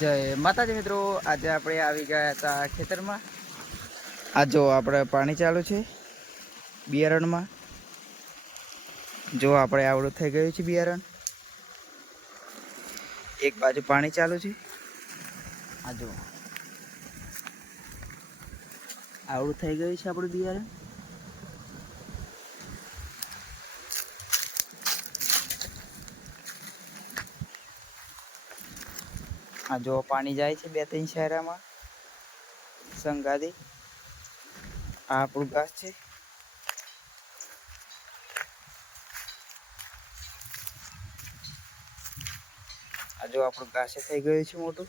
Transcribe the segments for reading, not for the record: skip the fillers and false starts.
જય માતાજી મિત્રો, આજે આપણે આવી ગયા હતા ખેતરમાં। આ જો આપણે પાણી ચાલુ છે બિયારણમાં। જો આપણે આવડું થઈ ગયું છે બિયારણ, એક બાજુ પાણી ચાલુ છે। આ જો આવડું થઈ ગયું છે આપણું બિયારણ। આ જો પાણી જાય છે 2-3 શહેરામાં સંગાદી। આ આપણું ઘાસ છે। આ જો આપણું ઘાસ થઈ ગયું છે મોટું।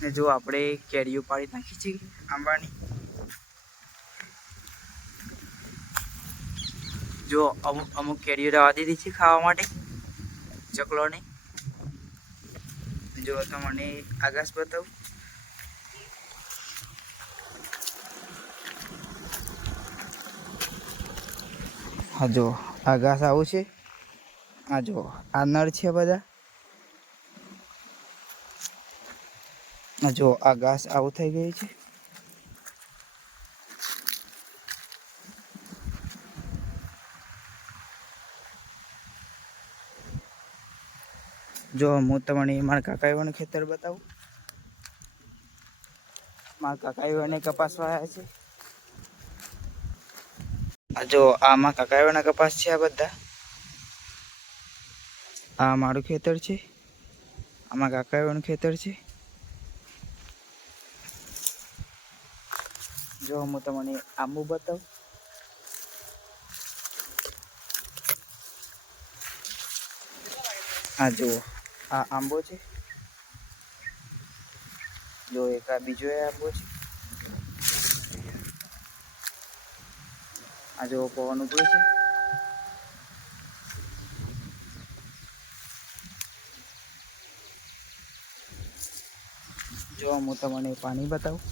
ને જો આપણે કેરીઓ પાડી નાખી છે આંબાની। જો અમુક કેરીઓ રવા દીધી છે ખાવા માટે ચકલોને। જો તમને આગાસ બતાવું। હા જો આગાસ આવું છે। આ જો આ નર છે બધા। આ જો આ ઘાસ આવું થઈ ગયું છે। જો હું તમને મારા કાકાઓનું ખેતર બતાવું। મારા કાકાઓને કપાસ વાયા છે। આ જો આમાં કાકાઓના કપાસ છે। આ બધા આ મારું ખેતર છે, આમાં કાકાઓનું ખેતર છે। જો હું તમને આંબુ બતાવું। આ જુઓ આ આંબો છે। જો એક આ બીજો આંબો છે। આ જો પવન ઉભરો છે। જો હું તમને પાણી બતાવું।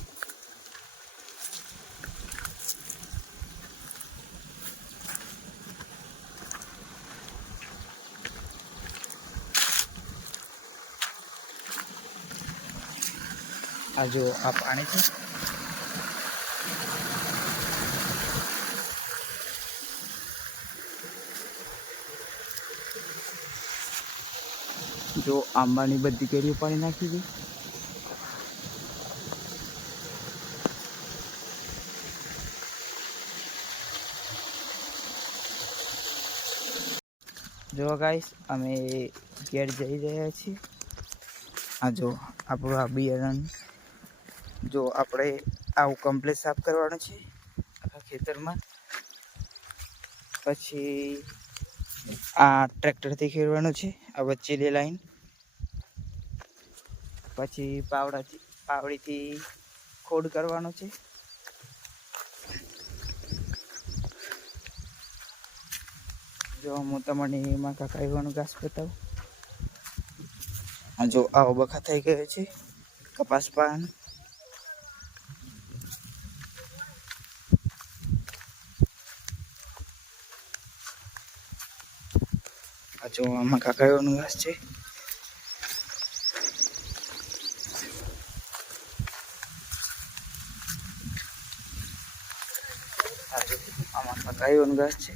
આ જો આ પાણી છે। જો આંબાની બધી કેરીઓ પાડી નાખી છે। જો ગાઈસ અમે ઘેર જઈ રહ્યા છીએ। આ જો આપણું આ બિયારણ જો આપણે આવું કમ્પ્લીટ સાફ કરવાનું છે આખા ખેતરમાં। પછી આ ટ્રેક્ટરથી ખેડવાનું છે આ વચ્ચેની લાઈન। પછી પાવડીથી ખોડ કરવાનો છે। જો હું તમને એમાં કાકાઈવાનું ઘાસ બતાવું। આ જો આવો બખા થઈ ગયો છે કપાસ પાન। આ જો આમાં કાકાઈવાનું ઘાસ છે। આ જો આમાં કાકાઈવાનું ઘાસ છે।